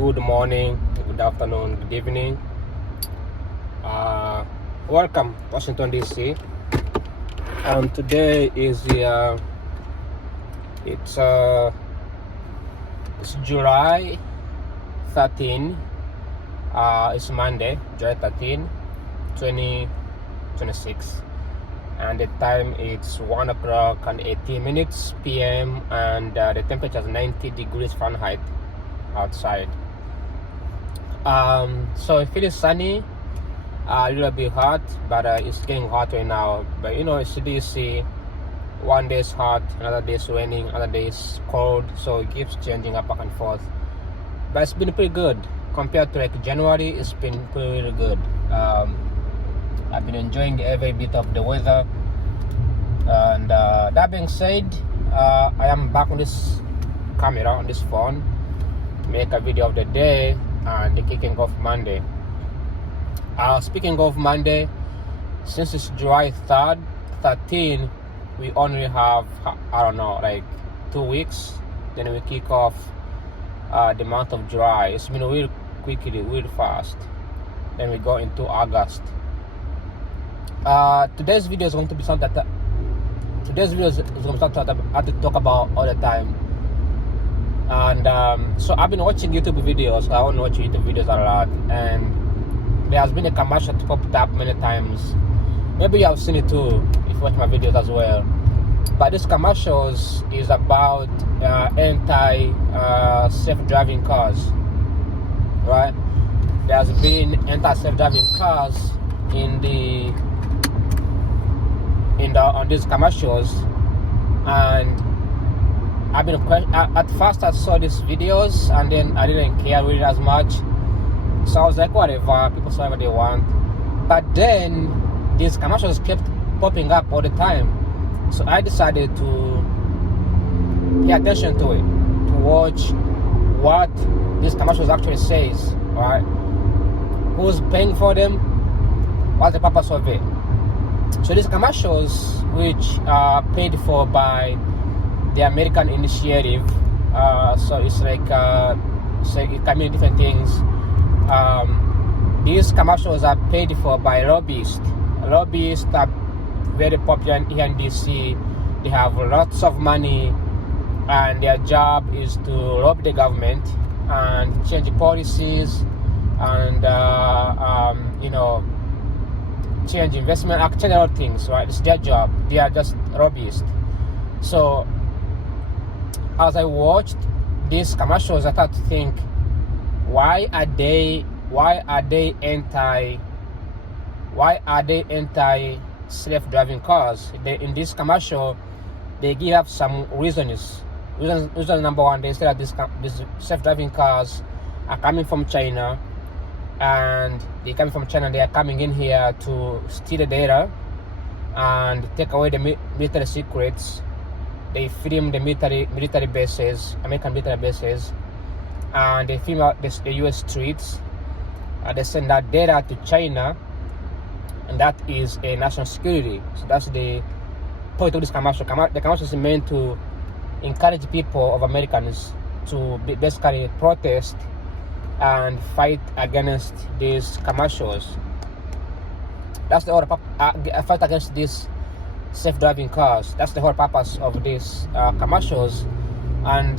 good morning, good afternoon, good evening. Welcome, Washington DC. Today is it's July 13. It's Monday, July 13, 2026, and the time is 1 o'clock and 18 minutes p.m. and the temperature is 90 degrees Fahrenheit outside. So it feels sunny, a little bit hot, but it's getting hotter now. But it's DC. One day is hot, another day is raining, another day is cold, so it keeps changing up back and forth. But it's been pretty good compared to like January. It's been pretty good. I've been enjoying every bit of the weather. And that being said, I am back on this camera, on this phone, to make a video of the day and the kicking off Monday. Speaking of Monday, since it's July 3rd, 13, we only have, I don't know, like 2 weeks. Then we kick off the month of July. It's been real quickly, real fast. Then we go into August. Today's video is going to be something that I have to talk about all the time. And so I've been watching YouTube videos. I want to watch YouTube videos a lot, and there has been a commercial that popped up many times. Maybe you have seen it too if you watch my videos as well. But this commercials is about anti self-driving cars, right? There has been anti self-driving cars on these commercials, and I've been at first I saw these videos and then I didn't care really as much, so I was like, whatever, people say whatever they want. But then these commercials kept popping up all the time, so I decided to pay attention to it, to watch what these commercials actually says, right? Who's paying for them, what's the purpose of it. So these commercials, which are paid for by the American Initiative, so it's like it can mean different things. These commercials are paid for by lobbyists. Lobbyists are very popular here in DC. They have lots of money, and their job is to lobby the government and change policies and change investment act, change a lot of things, right? It's their job. They are just lobbyists. So as I watched these commercials, I started to think, why are they anti self-driving cars? In this commercial, they give up some reasons. Reason number one, they say that these self-driving cars are coming from China, and they are coming in here to steal the data and take away the military secrets. They film the military bases, American military bases, and they film out the US streets. They send that data to China, and that is a national security. So that's the point of this commercial. The commercial is meant to encourage people of Americans to basically protest and fight against these commercials. That's the whole fight against these self-driving cars. That's the whole purpose of these commercials. And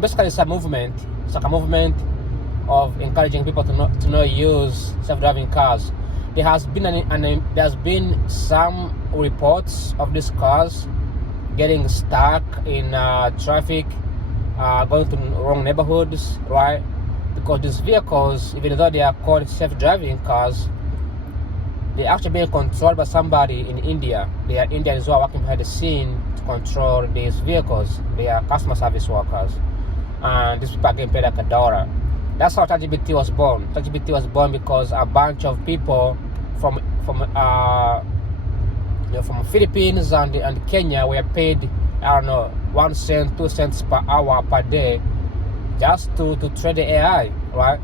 basically it's a movement. It's like a movement of encouraging people to not use self-driving cars. There has been some reports of these cars getting stuck in traffic, going to wrong neighborhoods, right? Because these vehicles, even though they are called self-driving cars, they're actually being controlled by somebody in India. They are Indians who are working behind the scene to control these vehicles. They are customer service workers, and these people are getting paid like $1. That's how ChatGPT was born. ChatGPT was born because a bunch of people from Philippines and Kenya were paid, I don't know, 1 cent, 2 cents per hour per day, just to train the AI, right?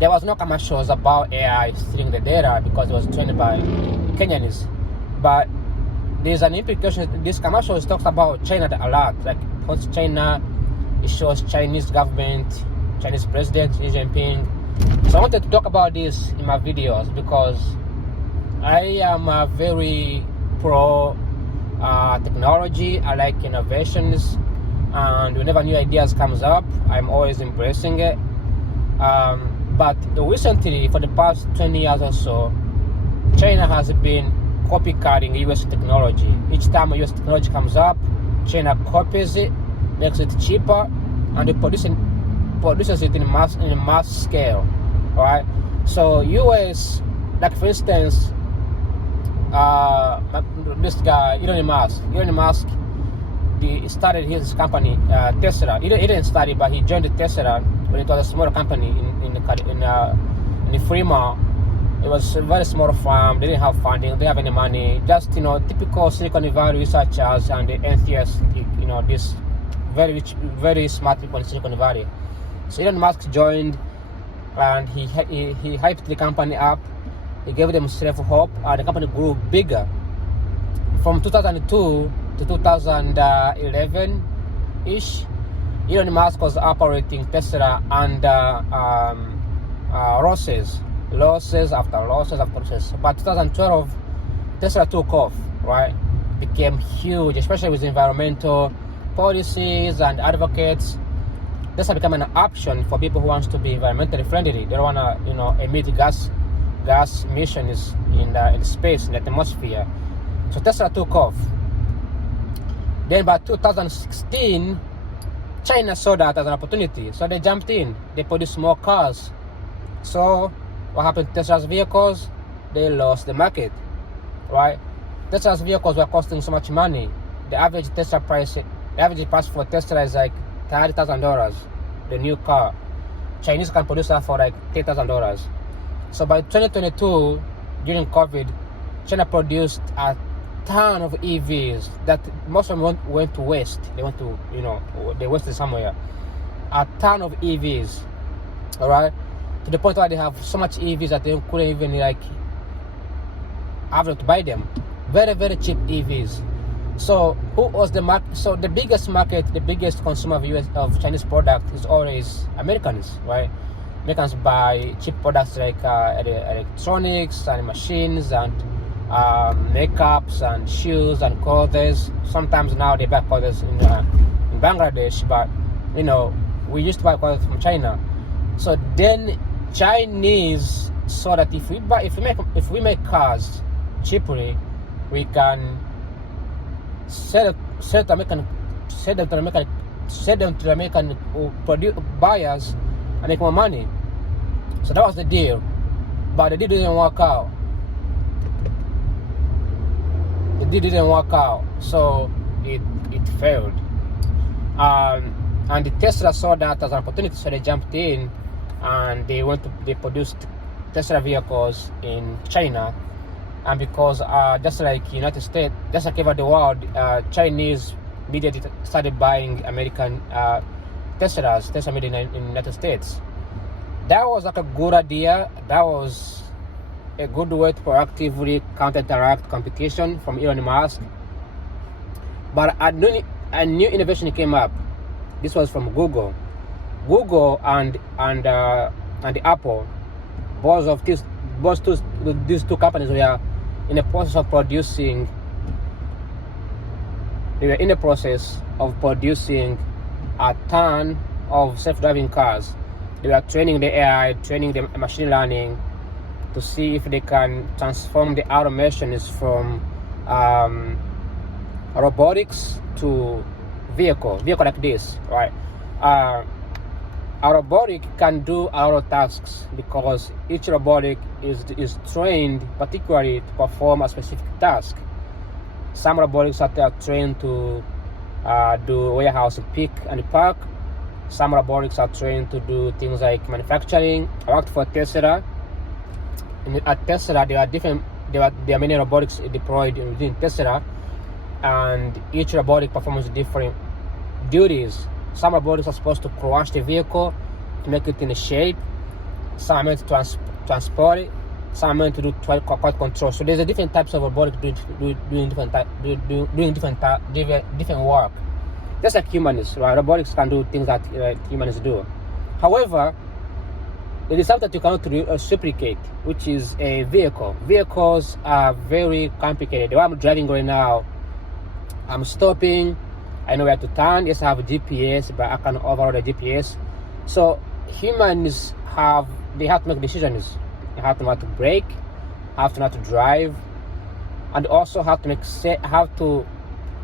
There was no commercials about AI stealing the data because it was trained by Kenyans. But there's an implication. This commercial talks about China a lot. Like, because China, it shows Chinese government, Chinese President Xi Jinping. So I wanted to talk about this in my videos because I am a very pro technology. I like innovations, and whenever new ideas comes up, I'm always embracing it. But recently, for the past 20 years or so, China has been copycatting US technology. Each time a US technology comes up, China copies it, makes it cheaper, and it produces it in a mass scale. Right? So US, like for instance, this guy Elon Musk, he started his company Tesla. He didn't start it, but he joined Tesla when it was a small company in Fremont. It was a very small firm. They didn't have funding. They didn't have any money. Just typical Silicon Valley researchers and the enthusiasts. This very smart people in Silicon Valley. So Elon Musk joined, and he hyped the company up. He gave them self-hope. The company grew bigger. From 2002 to 2011-ish, Elon Musk was operating Tesla under losses after losses. But 2012, Tesla took off, right? Became huge, especially with environmental policies and advocates. Tesla became an option for people who want to be environmentally friendly. They don't want to, emit gas emissions in space, in the atmosphere. So Tesla took off. Then by 2016, China saw that as an opportunity. So they jumped in. They produced more cars. So what happened to Tesla's vehicles? They lost the market, right? Tesla's vehicles were costing so much money. The average price for Tesla is like $30,000, the new car. Chinese can produce that for like $10,000. So by 2022, during COVID, China produced a ton of EVs that most of them went to waste. They went to, they wasted somewhere. A ton of EVs, all right? To the point where they have so much EVs that they couldn't even have to buy them. Very, very cheap EVs. So who was the market? So the biggest consumer of Chinese product is always Americans, right? Americans buy cheap products like electronics and machines and makeups and shoes and clothes. Sometimes now they buy clothes in Bangladesh, but we used to buy clothes from China. So then Chinese saw that if we make cars cheaply, we can sell them to American buyers and make more money. So that was the deal, but the deal didn't work out. So it failed. And the Tesla saw that as an opportunity, so they jumped in and they produced Tesla vehicles in China. And because just like United States, just like over the world, Chinese media started buying American Tesla made in the United States. That was like a good idea. That was a good way to proactively counteract competition from Elon Musk. But a new innovation came up. This was from Google and Apple. These two companies were in the process of producing. They were in the process of producing a ton of self-driving cars. They were training the AI, training the machine learning to see if they can transform the automations from robotics to vehicle like this, right? A robotic can do a lot of tasks because each robotic is trained particularly to perform a specific task. Some robotics are trained to do warehouse pick and pack. Some robotics are trained to do things like manufacturing. I worked for Tesla. At Tesla, there are many robotics deployed within Tesla, and each robotic performs different duties. Some robotics are supposed to crush the vehicle to make it in a shape. Some are meant to transport it. Some are meant to do quality control. So there's a different types of robotics doing different work. Just like humans, right? Robotics can do things that humans do. However, there is something that you cannot reciprocate, which is a vehicle. Vehicles are very complicated. The way I'm driving right now, I'm stopping, I know where to turn. Yes, I have a GPS, but I can override the GPS. So humans have to make decisions. They have to know how to brake, have to know how to drive, and also have to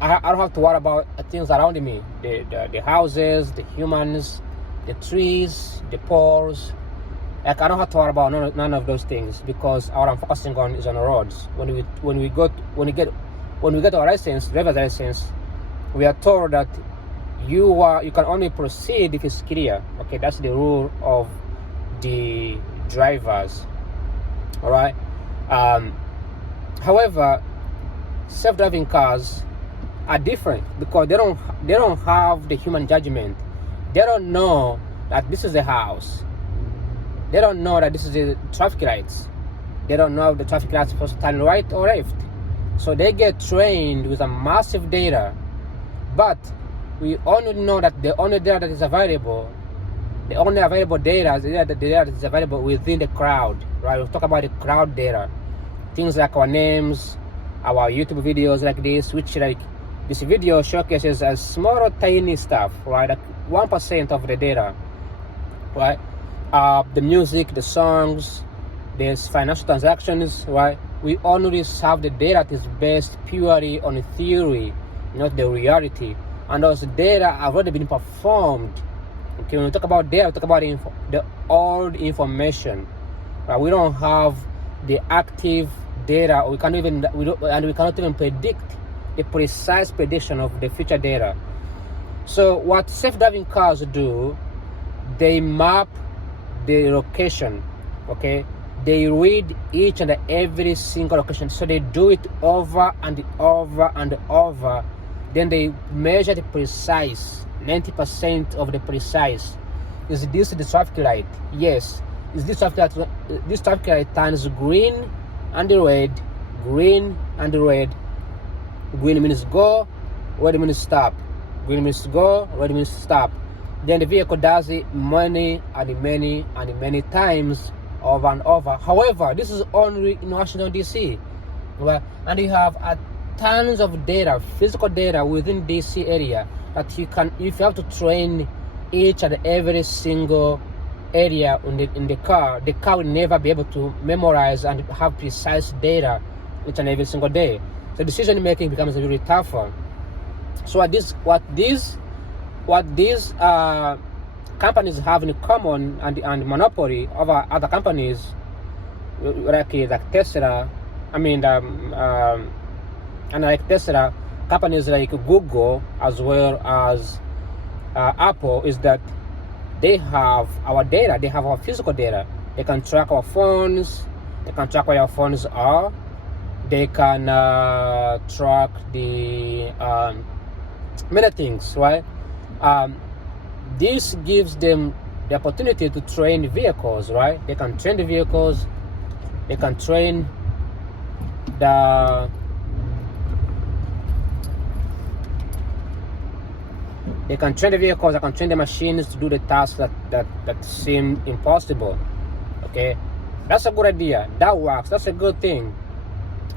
I don't have to worry about things around me, the houses, the humans, the trees, the poles. Like I don't have to worry about none of those things, because what I'm focusing on is on the roads. When we get our license, driver's license, we are told that you can only proceed if it's clear. Okay, that's the rule of the drivers. All right. However, self-driving cars are different because they don't have the human judgment. They don't know that this is a house. They don't know that this is the traffic lights. They don't know if the traffic lights are supposed to turn right or left. So they get trained with a massive data. But we only know that the only data that is available, the only available data is the data that is available within the crowd. Right? We'll talk about the crowd data. Things like our names, our YouTube videos like this, which like this video showcases a small tiny stuff, right? Like 1% of the data, right? The music, the songs, there's financial transactions, right? We only have the data that is based purely on theory, not the reality. And those data have already been performed. Okay, when we talk about data, we talk about the old information. Right? We don't have the active data. We cannot even predict the precise prediction of the future data. So what self-driving cars do, they map the location. Okay, they read each and every single location. So they do it over and over and over. Then they measure the precise, 90% of the precise. Is this the traffic light? Yes. Is this traffic light? This traffic light turns green and red. Green and red. Green means go, red means stop. Green means go, red means stop. Then the vehicle does it many and many times over and over. However, this is only in Washington DC, right? And you have tons of data, physical data within DC area that if you have to train each and every single area in the car will never be able to memorize and have precise data each and every single day. So decision making becomes really tougher. So what these companies have in common and monopoly over other companies like Tesla, and like Tesla, companies like Google as well as Apple, is that they have our data, they have our physical data. They can track our phones, they can track where our phones are, they can track the many things, right? This gives them the opportunity to train vehicles, right? They can train the vehicles, they can train the vehicles, they can train the machines to do the tasks that seem impossible. Okay, that's a good idea. That works. That's a good thing.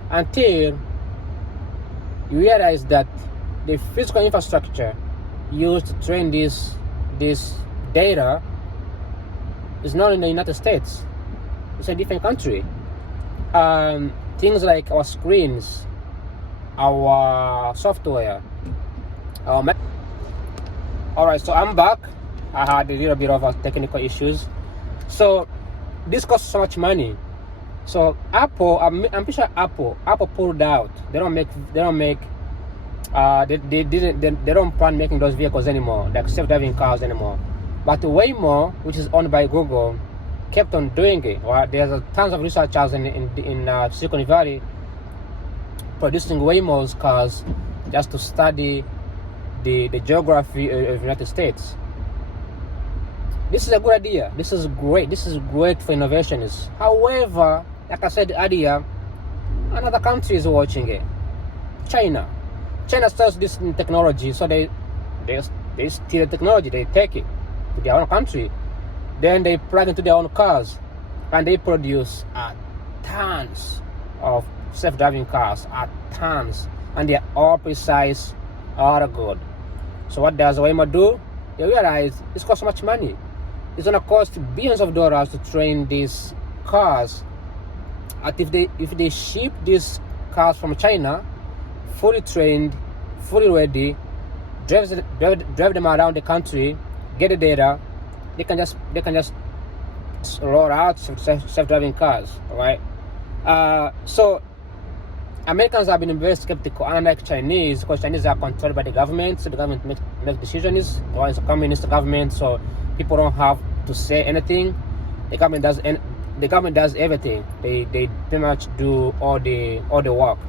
Until you realize that the physical infrastructure used to train this data is not in the United States. It's a different country. Things like our screens, our software, Alright, so I'm back. I had a little bit of technical issues. So this costs so much money. So Apple, I'm pretty sure Apple pulled out. They don't plan making those vehicles anymore, like self-driving cars anymore. But Waymo, which is owned by Google, kept on doing it. Right? There's tons of researchers in Silicon Valley producing Waymo's cars just to study the geography of the United States. This is a good idea. This is great. This is great for innovations. However, like I said earlier, another country is watching it. China sells this technology, so they steal the technology. They take it to their own country. Then they plug into their own cars, and they produce tons of self-driving cars, tons, and they're all precise, all good. So what does Waymo do? They realize it's cost so much money. It's gonna cost billions of dollars to train these cars. And if they ship these cars from China, fully trained, fully ready, drive them around the country, get the data, they can just roll out some self-driving cars, right? So Americans have been very skeptical, unlike Chinese, because Chinese are controlled by the government, so the government makes decisions. Well, it's a communist government, so people don't have to say anything. The government does everything. They pretty much do all the work.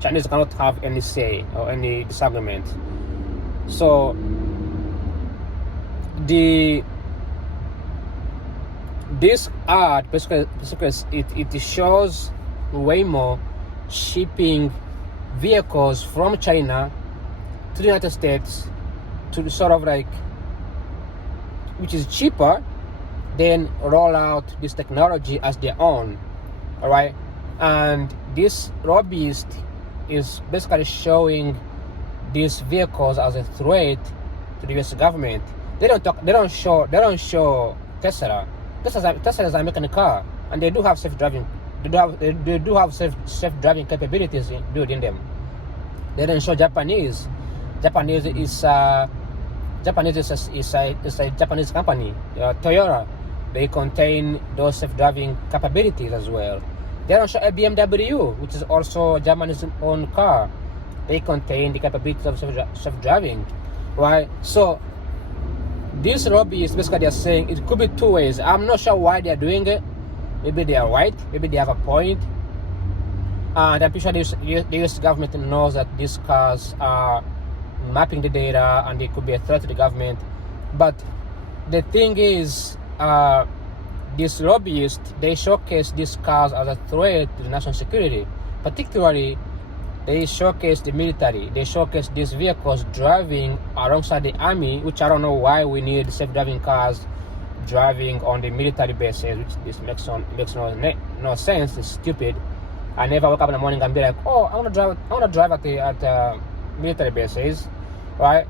Chinese cannot have any say or any disagreement. So this ad basically it shows Waymo shipping vehicles from China to the United States to sort of like, which is cheaper, then roll out this technology as their own. All right, and this lobbyist is basically showing these vehicles as a threat to the U.S. government. They don't show Tesla. Tesla is an American car, and they do have self-driving. They do have self-driving capabilities built in them. They don't show Japanese. Japanese is a Japanese company, Toyota. They contain those self-driving capabilities as well. They don't show a BMW, which is also Germany's own car. They contain the capabilities of self-driving, right? So this lobby is basically they're saying it could be two ways. I'm not sure why they're doing it. Maybe they are right. Maybe they have a point. And I'm pretty sure the US government knows that these cars are mapping the data and they could be a threat to the government. But the thing is, these lobbyists, they showcase these cars as a threat to the national security. Particularly, they showcase the military. They showcase these vehicles driving alongside the army, which I don't know why we need self-driving cars driving on the military bases, which this makes no sense. It's stupid. I never wake up in the morning and be like, oh, I want to drive at the military bases, right?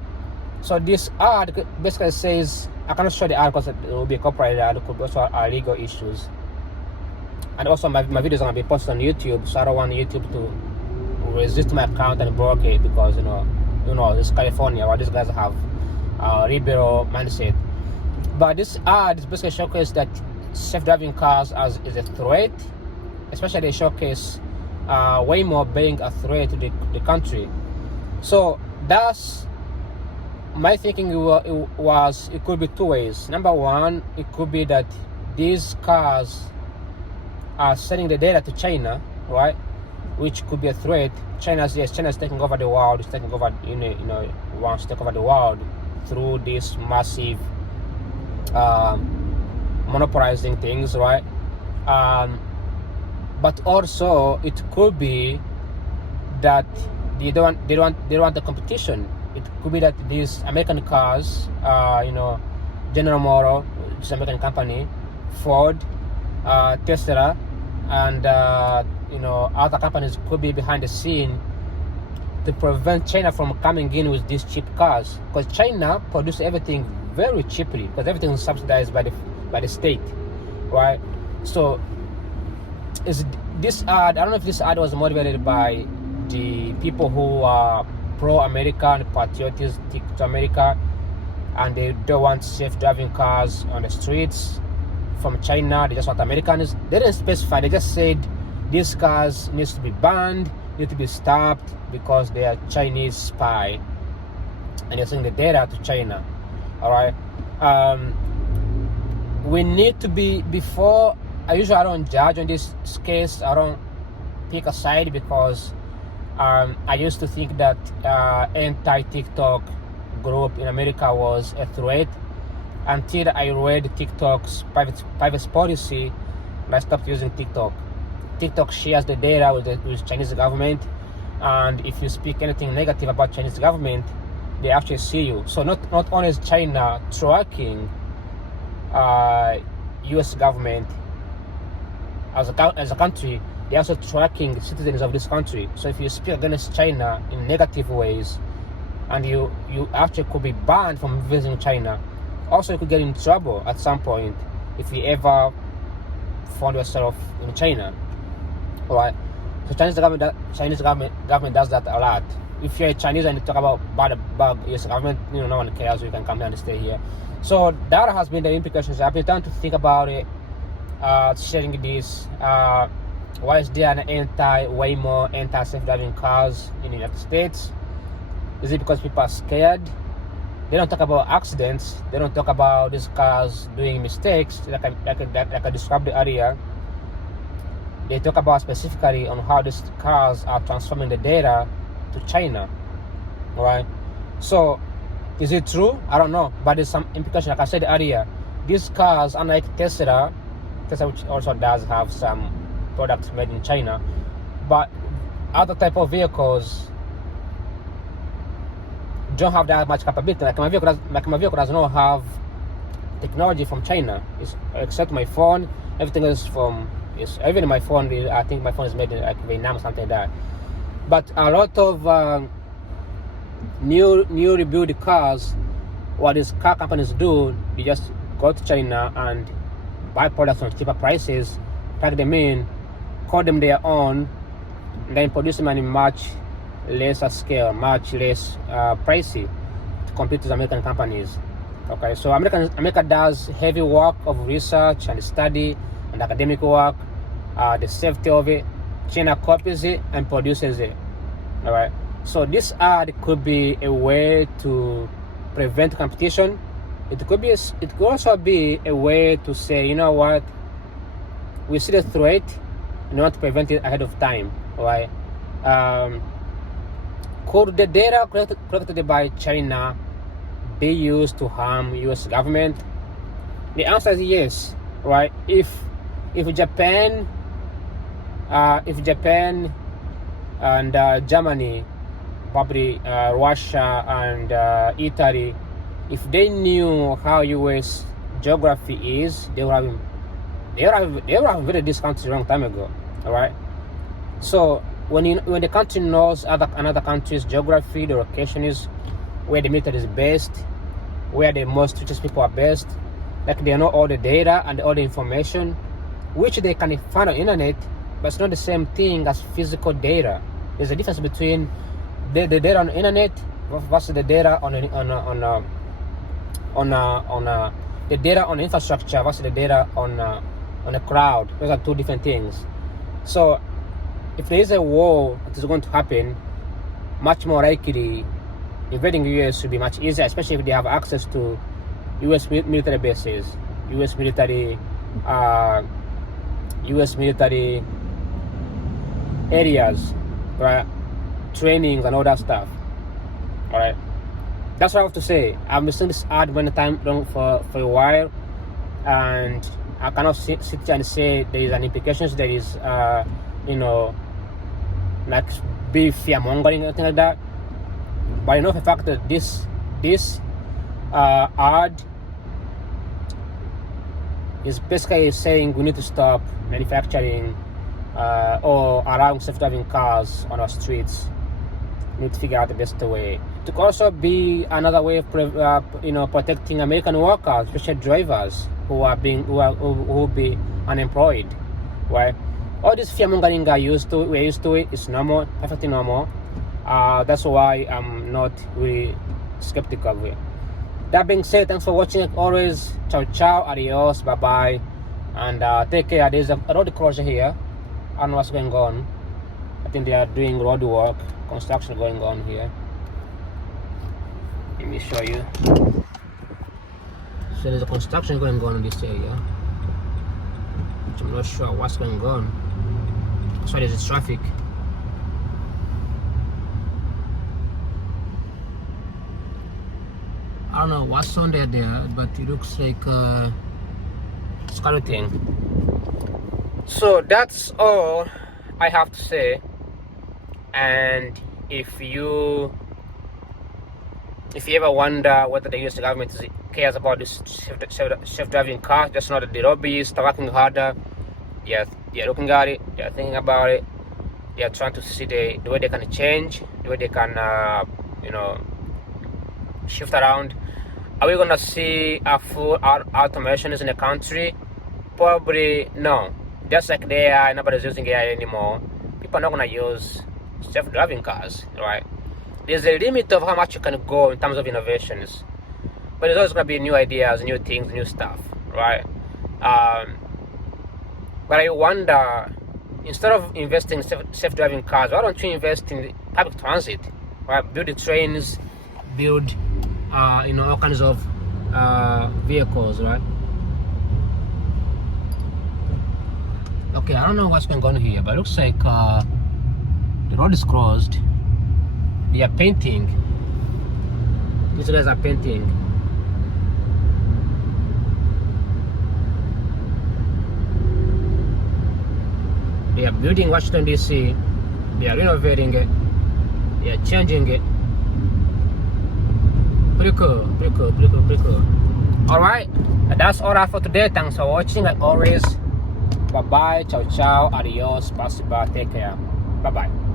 So this ad basically says, I cannot show the ad because it will be copyrighted. It could also have legal issues. And also my videos are gonna be posted on YouTube, so I don't want YouTube to resist my account and block it because you know it's California, where these guys have liberal mindset. But this ad is basically showcase that self-driving cars is a threat, especially they showcase Waymo being a threat to the country. So that's my thinking. It could be two ways. Number one, it could be that these cars are sending the data to China, right? Which could be a threat. China is taking over the world. It's taking over, wants to take over the world through this massive monopolizing things, right? But also it could be that they don't want the competition. It could be that these American cars, General Motors, which is an American company, Ford, Tesla, and other companies could be behind the scene to prevent China from coming in with these cheap cars, because China produces everything very cheaply because everything is subsidized by the state, right? So is this ad? I don't know if this ad was motivated by the people who are pro-American, patriotic to America, and they don't want self-driving cars on the streets from China. They just want Americans. They didn't specify. They just said these cars needs to be banned, need to be stopped because they are Chinese spy, and they're sending the data to China. All right. We need to be before. I don't judge on this case. I don't pick a side because I used to think that anti-TikTok group in America was a threat until I read TikTok's private policy and I stopped using TikTok. TikTok shares the data with Chinese government, and if you speak anything negative about Chinese government, they actually see you. So not only is China tracking US government as a country, they're also tracking citizens of this country. So if you speak against China in negative ways, and you actually could be banned from visiting China. Also, you could get in trouble at some point if you ever found yourself in China. All right. So Chinese government does that a lot. If you're a Chinese and you talk about bad US government, no one cares. You can come here and stay here. So that has been the implications. I've been trying to think about it, sharing this. Why is there an way more anti-self-driving cars in the United States? Is it because people are scared? They don't talk about accidents. They don't talk about these cars doing mistakes, like I described earlier. They talk about specifically on how these cars are transforming the data to China. All right. So, is it true? I don't know, but there's some implication. Like I said earlier, these cars, unlike Tesla, which also does have some products made in China, but other type of vehicles don't have that much capability. Like my vehicle does not have technology from China. Except my phone, everything is even my phone. I think my phone is made in like Vietnam or something like that. But a lot of new rebuild cars, what these car companies do, they just go to China and buy products on cheaper prices, pack them in, call them their own, and then produce them in much lesser scale, much less pricey to compete with American companies. Okay, so America does heavy work of research and study and academic work, the safety of it. China copies it and produces it. All right, so this ad could be a way to prevent competition. It could also be a way to say, you know what, we see the threat and we want to prevent it ahead of time. All right. Could the data collected by China be used to harm US government? The answer is yes, right? If Japan and Germany, probably Russia and Italy, if they knew how US geography is, they would have invaded this country a long time ago. All right. So when the country knows another country's geography, the location is where the military is based, where the most richest people are based, like they know all the data and all the information, which they can find on the internet, but it's not the same thing as physical data. There's a difference between the data on the internet versus the data on the data on the infrastructure versus the data on the cloud. Those are two different things. So if there is a war that is going to happen, much more likely invading the US will be much easier, especially if they have access to US military bases, US military areas, right? Trainings and all that stuff. All right. That's what I have to say. I've been seeing this ad for a while, and I cannot sit here and say there is an implications. There is, like be fear mongering or anything like that. But I know for the fact that this ad is basically saying we need to stop manufacturing or allowing self-driving cars on our streets. We need to figure out the best way. It could also be another way of protecting American workers, especially drivers who will be unemployed, right? All this fear mongering we're used to it. It's normal, perfectly normal. That's why I'm not really skeptical of it. That being said, thanks for watching. Like always, ciao, adios, bye bye, and take care. There's a road closure here. I don't know what's going on. I think they are doing road work, construction going on here. Let me show you. So there's a construction going on in this area, which I'm not sure what's going on. That's why there's traffic. I don't know what's on there, but it looks like skeleton. So that's all I have to say. And if you ever wonder whether the US government cares about this self-driving car. Just know that the lobbyists are working harder. They're looking at it. They're thinking about it. They're trying to see the way they can change, the way they can, shift around. Are we gonna see a full automation in the country? Probably no. Just like the AI, nobody's using AI anymore. People are not gonna use self-driving cars, right? There's a limit of how much you can go in terms of innovations, but there's always gonna be new ideas, new things, new stuff, right? But I wonder, instead of investing in self-driving cars, why don't you invest in public transit, right? Build the trains, build all kinds of vehicles, right? Okay, I don't know what's going on here, but it looks like the road is closed. They are painting. These guys are painting. They are building Washington DC. They are renovating it. They are changing it. Pretty cool, pretty cool, pretty cool, pretty cool. Alright, that's all for today. Thanks for watching. Like always, bye bye, ciao ciao, adios, spasiba, take care. Bye bye.